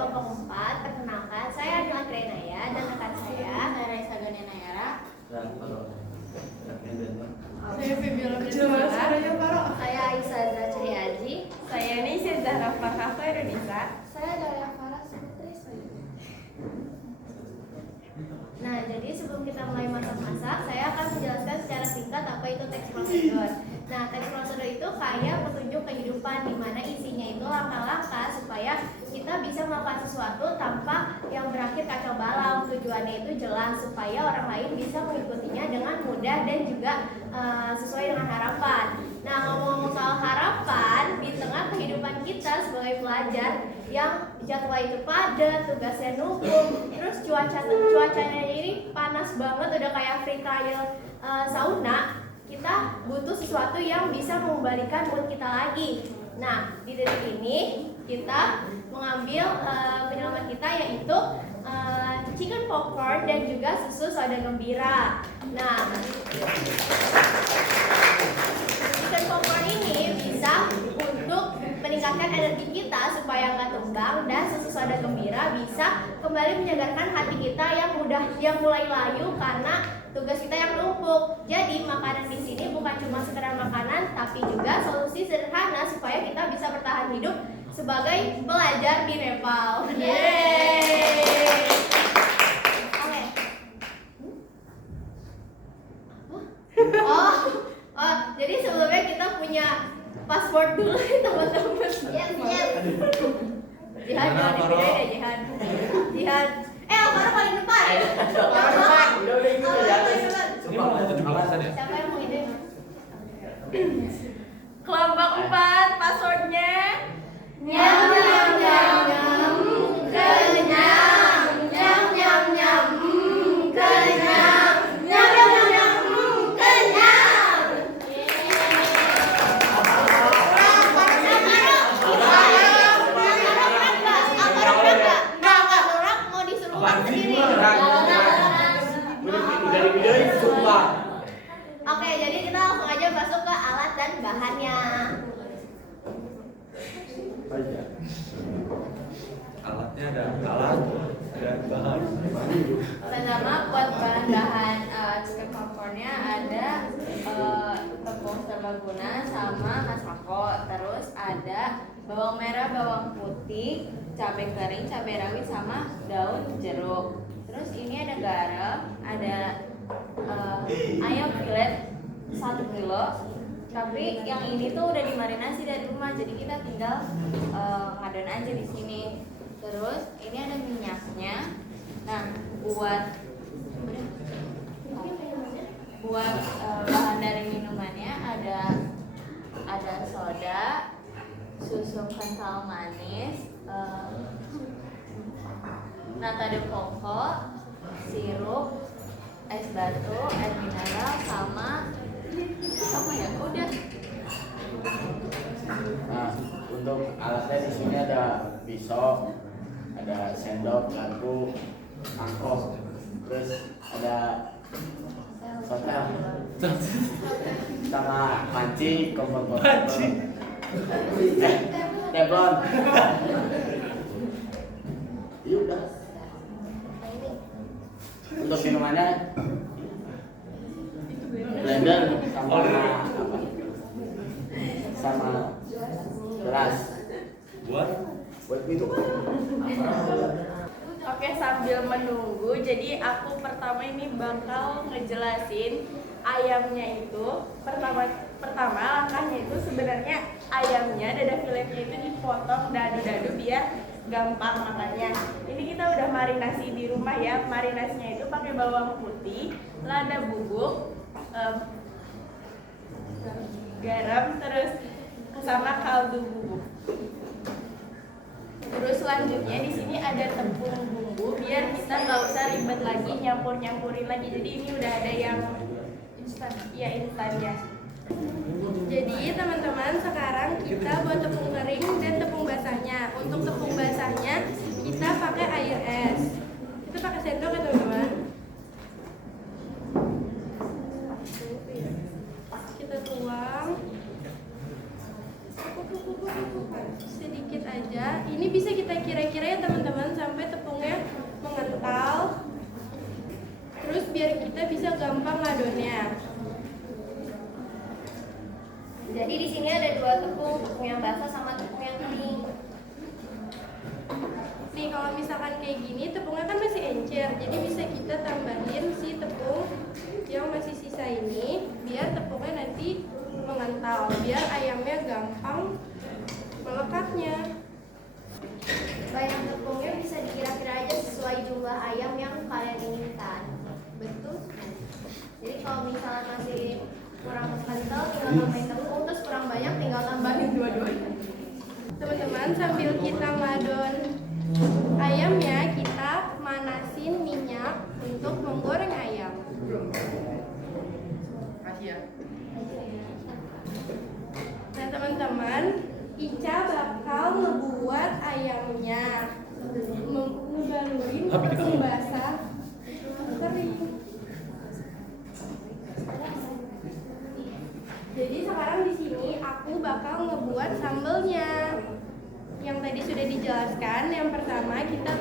kelompok 4. Perkenalkan, saya Adila Krenaya dan rekan saya Raisa Ganianayara. Saya Febiola Benzara. Saya Aisyah Zachary Aji. Saya Nisha Zahra Farha Indonesia. Saya Daya Farah Putri. Nah, jadi sebelum kita mulai masak-masak, saya akan menjelaskan secara singkat apa itu teks prosedur. Nah, teks prosedur itu kayak petunjuk kehidupan di mana isinya itu langkah-langkah supaya kita bisa melakukan sesuatu tanpa yang berakhir kacau balau. Tujuannya itu jelas supaya orang lain bisa mengikutinya dengan mudah dan juga sesuai dengan harapan. Nah, ngomong-ngomong soal harapan, di tengah kehidupan kita sebagai pelajar yang jadwal itu padat, tugasnya numpuk, terus cuacanya ini panas banget, udah kayak free trial sauna, kita butuh sesuatu yang bisa mengembalikan mood kita lagi. Nah, di detik ini kita mengambil penyelamat kita yaitu chicken popcorn dan juga susu soda gembira. Nah, chicken popcorn ini bisa untuk meningkatkan energi kita supaya nggak tumbang, dan susu soda gembira bisa kembali menyegarkan hati kita yang mulai layu karena tugas kita yang numpuk. Jadi makanan di sini bukan cuma sekedar makanan, tapi juga solusi sederhana supaya kita bisa bertahan hidup sebagai pelajar di Nepal. Yeay! Oh, jadi sebelumnya kita punya password dulu teman-teman. Yes. Jihan, jangan dipilih ya Jihan. Alvaro paling depan. Siapa yang mau ide? Kelompok 4, passwordnya Nyam nyam nyam nyam, kenyang. Nyam nyam nyam, kenyang. Nyam nyam nyam nyam, kenyang. Orang mau disuruh makan sendiri. Oke, jadi kita langsung aja masuk ke alat dan bahannya. Alatnya ada alat dan bahan. Pertama, buat bahan-bahan chicken popcornnya ada tepung serbaguna sama masako. Terus ada bawang merah, bawang putih, cabai kering, cabai rawit sama daun jeruk. Terus ini ada garam, ada ayam filet 1 kilo. Tapi yang ini tuh udah dimarinasi dari rumah, jadi kita tinggal ngadon aja di sini. Terus ini ada minyaknya. Nah, buat bahan dari minumannya ada soda, susu kental manis, nata de coco, sirup, es batu, air mineral, sama apa ya? Udah. Nah, untuk alatnya di sini ada pisau, ada sendok, garpu, mangkok, terus ada sotel, sama panci, kompor teflon. Iya udah. Untuk minumannya blender sama beras buat minum. Oke, sambil menunggu, jadi aku pertama ini bakal ngejelasin ayamnya itu. Pertama langkahnya itu sebenarnya ayamnya, dada filetnya itu dipotong dadu-dadu biar gampang makannya. Ini kita udah marinasi di rumah ya. Marinasinya itu pakai bawang putih, lada bubuk, garam, terus sama kaldu bubuk. Terus selanjutnya di sini ada tepung bumbu biar kita nggak usah ribet lagi nyampur-nyampurin lagi. Jadi ini udah ada yang instan ya. Jadi teman-teman, sekarang kita buat tepung kering dan tepung basahnya. Untuk tepung basahnya kita pakai air es. Kita pakai sendok ya teman-teman. Kita tuang sedikit aja. Ini bisa kita kira-kira ya teman-teman. adonnya. Jadi di sini ada dua tepung, tepung yang basah sama tepung yang kering. Nih kalau misalkan kayak gini tepungnya kan masih encer, jadi bisa kita tambahin si tepung yang masih sisa ini biar tepungnya nanti mengental, biar ayamnya gampang melekatnya. Banyak tepungnya bisa dikira-kira aja sesuai jumlah ayam yang kalian inginkan. Betul? Jadi kalau misalnya masih kurang kental, tinggal tambahin tepung, terus kurang banyak tinggal tambahin dua-duanya. Teman-teman, sambil kita ngadon ayamnya, kita manasin minyak untuk menggoreng ayam. Nah teman-teman, Ica bakal ngebuat ayamnya ngebalurin tepung basah kering. Jadi sekarang di sini aku bakal ngebuat sambelnya. Yang tadi sudah dijelaskan, yang pertama kita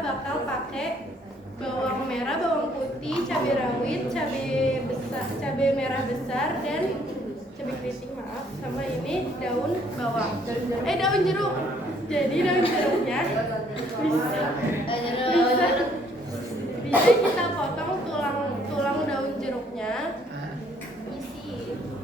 bakal pakai bawang merah, bawang putih, cabai rawit, cabai merah besar dan cabai keriting, maaf, sama ini daun bawang. Daun jeruk. Jadi daun jeruknya bisa kita potong tulang daun jeruknya.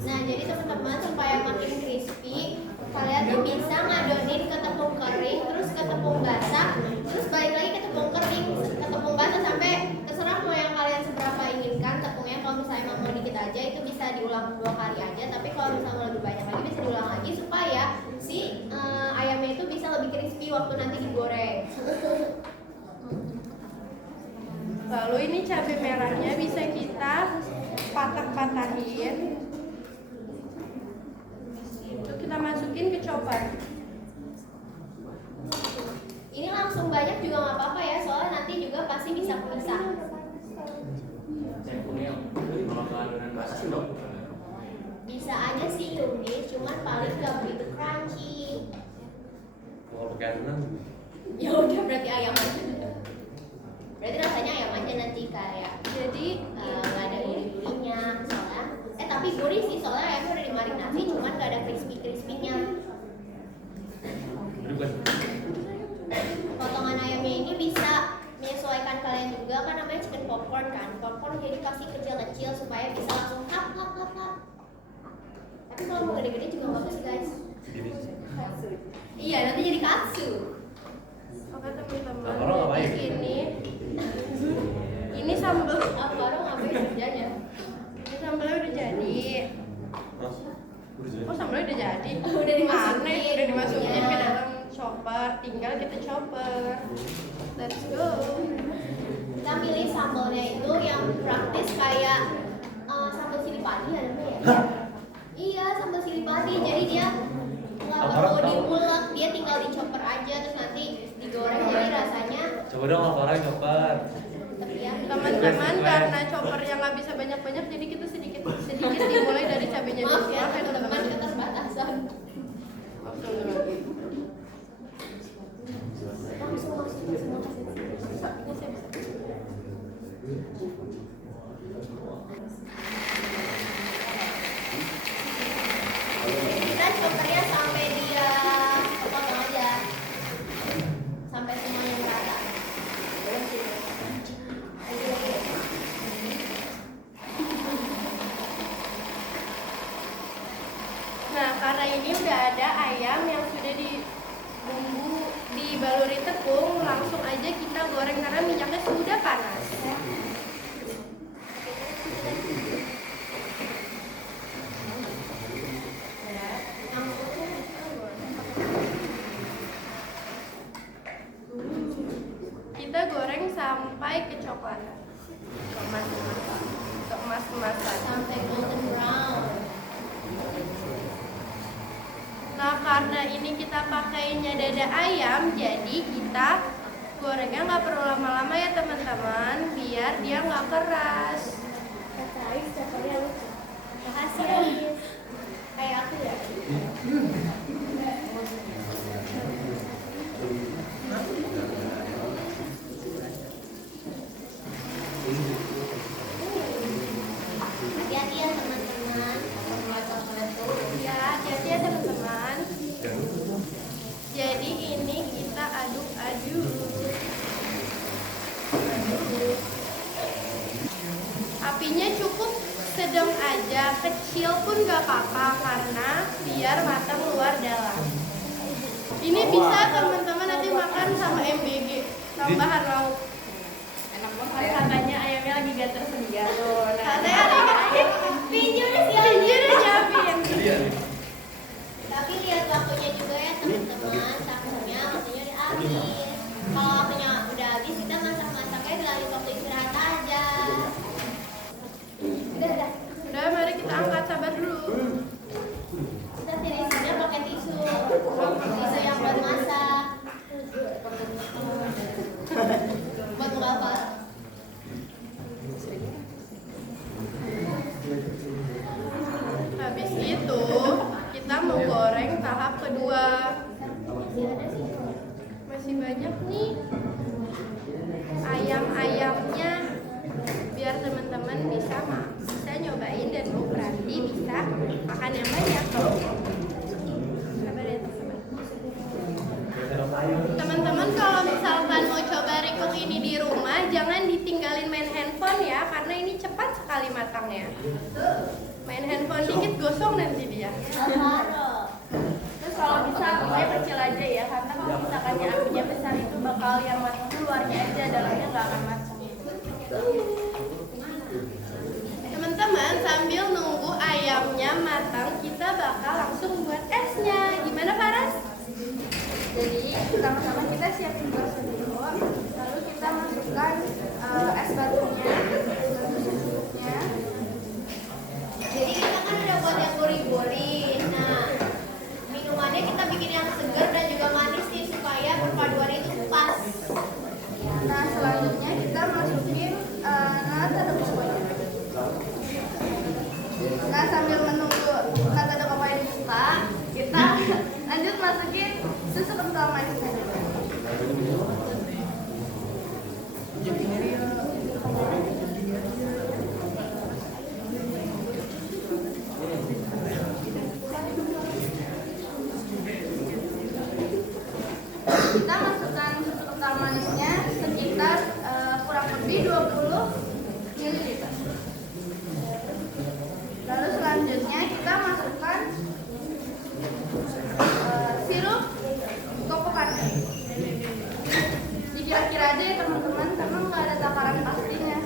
Nah, jadi teman-teman supaya makin crispy, kalian tuh bisa ngadonin ke tepung kering, terus ke tepung basah, terus balik lagi ke tepung kering, ke tepung basah sampai terserah mau yang kalian seberapa inginkan tepungnya. Kalau misalnya mau dikit aja itu bisa diulang 2 kali aja, tapi kalau misalnya mau lebih banyak lagi bisa diulang lagi supaya si ayamnya itu bisa lebih crispy waktu nanti digoreng. Lalu ini cabai merahnya bisa kita patah-patahin. Itu kita masukin ke chopper. Ini langsung banyak juga nggak apa-apa ya, soalnya nanti juga pasti bisa pisah. Bisa aja sih Yudi, cuman paling nggak begitu crunchy. Kalau pakai adonan, Ya udah berarti ayam aja. Berarti rasanya ayam aja nanti kayak. Jadi Nggak ada gurih-gurihnya soalnya. Tapi gurih sih soalnya ayamnya udah dimarinasi, cuman nggak ada crispy-crispy-nya. Potongan ayamnya ini bisa menyesuaikan kalian juga, kan namanya chicken popcorn kan. Popcorn jadi pasti kecil-kecil supaya bisa langsung hap. Tapi kalau mau gede-gede juga bagus guys. Iya, nanti jadi katsu. oke teman-teman, Alvaro ngapain? ini sambal. Alvaro ngapain kerjanya? Ini sambalnya udah jadi. Oh sambalnya udah jadi? Udah dimasukin. Aneh, udah dimasukin Iya. ke dalam chopper, tinggal kita chopper. Let's go. Kita pilih sambalnya itu yang praktis kayak sambal cili padi ada nggak ya? Iya, sambal cili padi. Jadi dia nggak perlu diulek, dia tinggal dichopper aja terus nanti digoreng. Jadi rasanya coba dong Alvaro chopper. Teman-teman, karena choppernya nggak bisa banyak-banyak, jadi kita sedikit dimulai dari cabenya Maaf dulu. ya Maaf ya teman-teman, teman-teman. keterbatasan. Langsung kita choppernya sampai dia potong aja, sampai semuanya merata. Nah, karena ini udah ada ayam yang sudah dibaluri tepung, langsung aja kita goreng karena minyaknya sudah panas. Kita goreng sampai kecoklatan, keemas-emasan. Sampai golden brown. Nah, karena ini kita pakainya dada ayam, jadi kita gorengnya nggak perlu lama-lama ya teman-teman, biar dia nggak keras. Kata Ais, choppernya lucu. Makasih Ais. Kayak aku ya. ini kita aduk-aduk. Apinya cukup sedang aja, kecil pun gak apa-apa karena biar matang luar dalam. Ini bisa teman-teman nanti makan sama MBG, tambahan lauk. Enak Kan banget ya. katanya ayamnya lagi gak tersedia tuh. Nah, Katanya ada pinju udah siap. Pinju udah siapin. Tapi lihat waktunya juga ya teman-teman. Takutnya waktunya udah habis. Kalau waktunya udah habis, kita masak-masaknya dilanjut waktu istirahat aja. Udah. Udah, mari kita angkat, sabar dulu. Kita tirisinnya pakai tisu. Tisu yang buat masak. Buat buka apa? Habis itu kita mau goreng tahap kedua. Masih banyak nih ayam-ayamnya, biar teman-teman bisa nyobain dan Bu Pranti bisa makan yang banyak. Sabar ya, teman-teman. Teman-teman kalau misalkan mau coba recook ini di rumah, jangan ditinggalin main handphone ya, karena ini cepat sekali matangnya. Main handphone dikit gosong nanti dia. Terus kalau bisa pokoknya kecil aja ya, karena kalau misalkannya apinya besar itu bakal yang matang tuh luarnya aja, dalamnya nggak akan matang. Teman-teman, sambil nunggu ayamnya matang, kita bakal langsung buat esnya. Gimana Faras? Jadi pertama-tama kita siapin gelasnya dulu, lalu kita masukkan es batunya, secukupnya. Jadi kita kan udah buat yang gurih-gurih. Nah, minumannya kita bikin yang segar dan juga manis nih supaya perpaduan itu pas. Nah selanjutnya kita masukin nata de coco. Nah sambil menunggu nata de coco dibuka, kita lanjut masukin susu kental manisnya. Kita masukkan susu kental manisnya sekitar kurang lebih 20 ml. Lalu selanjutnya kita masukkan sirup koko pandan. Dikira-kira aja ya teman-teman, karena nggak ada takaran pastinya.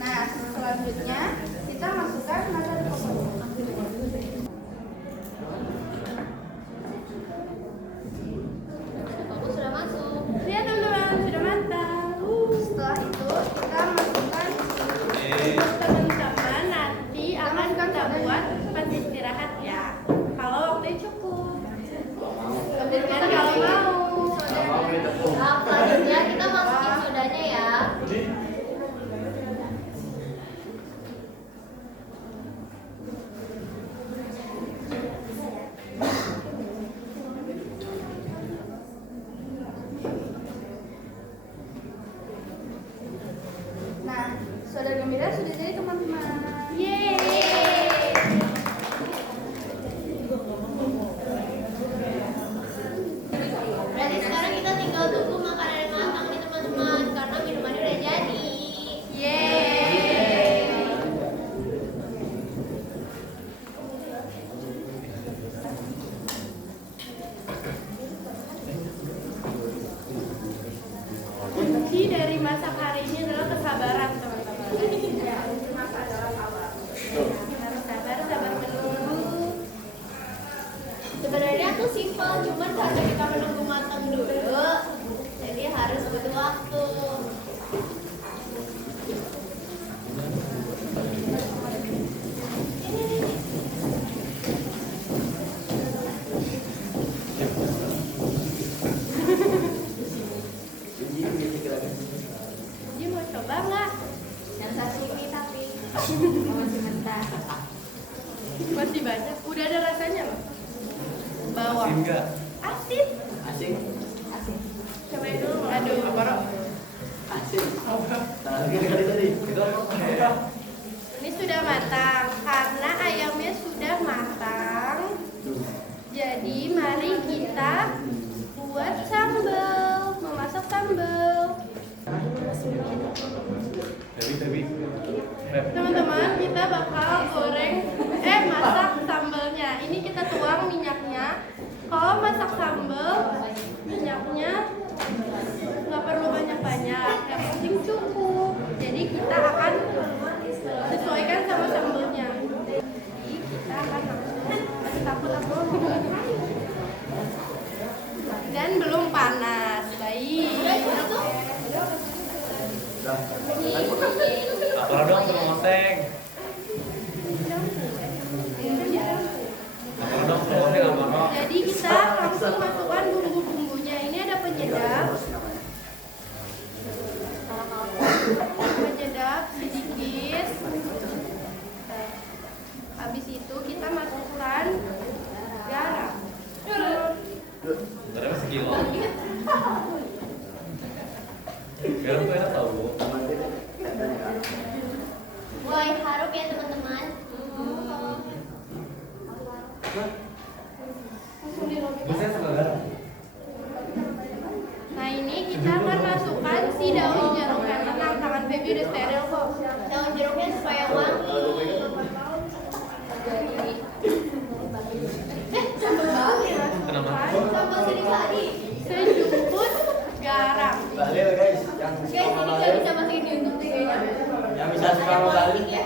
Nah, selanjutnya kita masukkan nata de coco. Aku sudah masuk. Lihat teman-teman, sudah matang. Setelah itu kita masukkan Teman-teman, nanti akan kita buat tempat istirahat ya. Kalau waktunya cukup. Dan kalau mau. Tahap selanjutnya kita masukin sodanya ya. Nah, soda gembira sudah jadi teman-teman. Yeay. Berarti sekarang kita tinggal tunggu makanan matang nih teman-teman, karena minumannya udah jadi. Yeay. Kunci dari masak hari ini adalah kesabaran teman-teman. Masak adalah sabar. Harus sabar menunggu. Sebenarnya tuh simpel, cuman karena kita menunggu matang dulu, jadi harus butuh waktu. Dia mau coba nggak? Yang sashimi tapi Masih mentah. Masih banyak. Udah ada rasanya loh. Bawang. Enggak. Asin. Asing. Asik. Cobain dulu. Aduh, apa Rok? Asik. Tangan kiri tadi. Ini sudah matang. Karena ayamnya sudah matang, jadi mari kita buat sambal. Memasak sambal. Dewi. Teman-teman, kita bakal masak sambalnya. Ini kita tuang minyaknya. Kalau masak sambal, minyaknya nggak perlu banyak-banyak, yang penting cukup. Jadi kita akan sesuaikan sama sambalnya. Jadi kita akan masih takut aku. Dan belum panas, baik. Apa dong sama Moseng? Apa dong sama Moseng apa dong? Jadi kita langsung masukkan bumbu-bumbunya. Ini ada penyedap sedikit. Habis itu kita masukkan garam. Garamnya sekilo. Garam tuh enak tau Bu. Mulai harum ya teman-teman. Biasanya suka garam. Nah ini kita akan masukkan si daun jeruk. Tenang, tangan baby udah steril kok. Daun jeruknya supaya wangi. Kenapa? Sambal sini tadi. Sejumput garam. Balil guys, yang Guys, ini nggak bisa masukin di YouTube deh kayaknya. yang bisa suka sama Balil. Ya.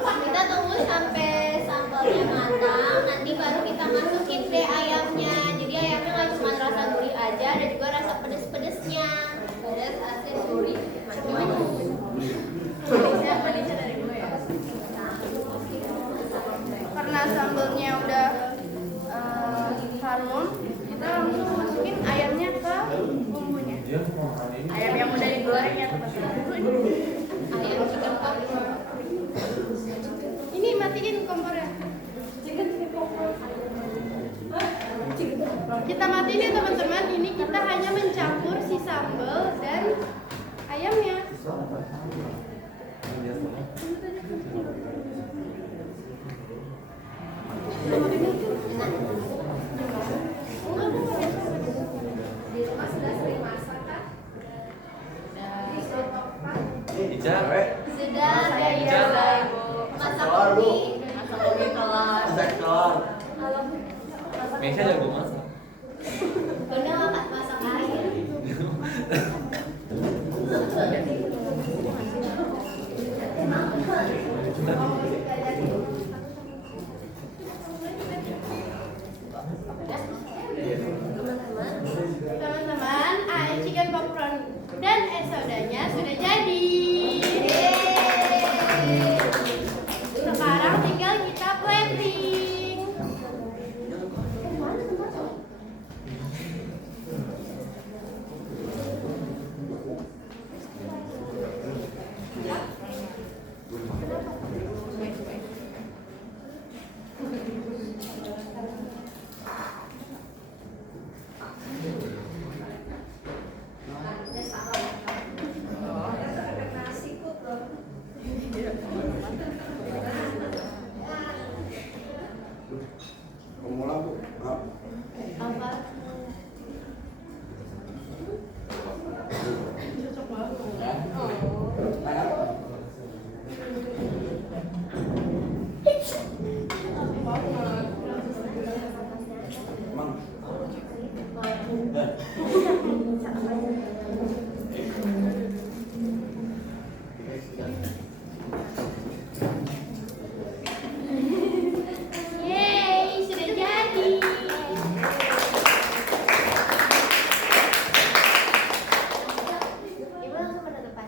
Kita tunggu sampai sambalnya matang, nanti baru kita masukin deh ayamnya. Jadi ayamnya nggak cuma rasa gurih aja, ada juga rasa pedes-pedesnya. Pedes, asin, gurih, semuanya. Manisnya dari gue ya. Karena sambalnya udah harum, kita langsung masukin ayamnya ke bumbunya. Ayam yang udah digoreng ya teman-teman. Ayam chicken pot. Ini matiin kompornya. Kita matiin ya teman-teman. Ini kita hanya mencampur si sambal dan ayamnya. Ica, Sudah guys. Sudah. Masak Keluar, Bu. kopi. Masak kopi kelar. Masak telur. Mesya jago masak. Udah nggak masak air. Teman-teman, chicken popcorn dan es sodanya sudah jadi. Sekarang tinggal kita plating. Kamu ulang, Bu. Maaf. Apa? Ya. Tangan. Emang. Yeay, sudah jadi. Ibu langsung pada depan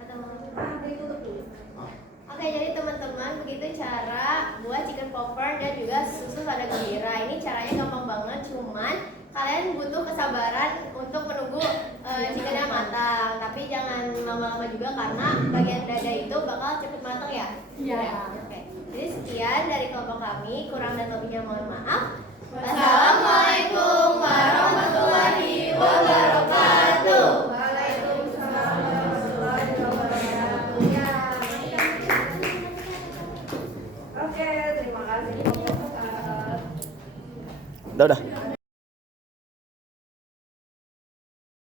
atau Oke, jadi teman-teman begitu cara buat chicken popcorn dan juga susu pada gembira. Ini caranya gampang banget, cuman kalian butuh kesabaran untuk menunggu chickennya matang. Tapi jangan lama-lama juga karena bagian dada itu bakal cepet matang ya. Iya. Oke. Jadi sekian dari kelompok kami, kurang dan lebihnya mohon maaf. Wassalamualaikum warahmatullahi wabarakatuh. Waalaikumsalam warahmatullahi wabarakatuh. Oke, terima kasih. Udah.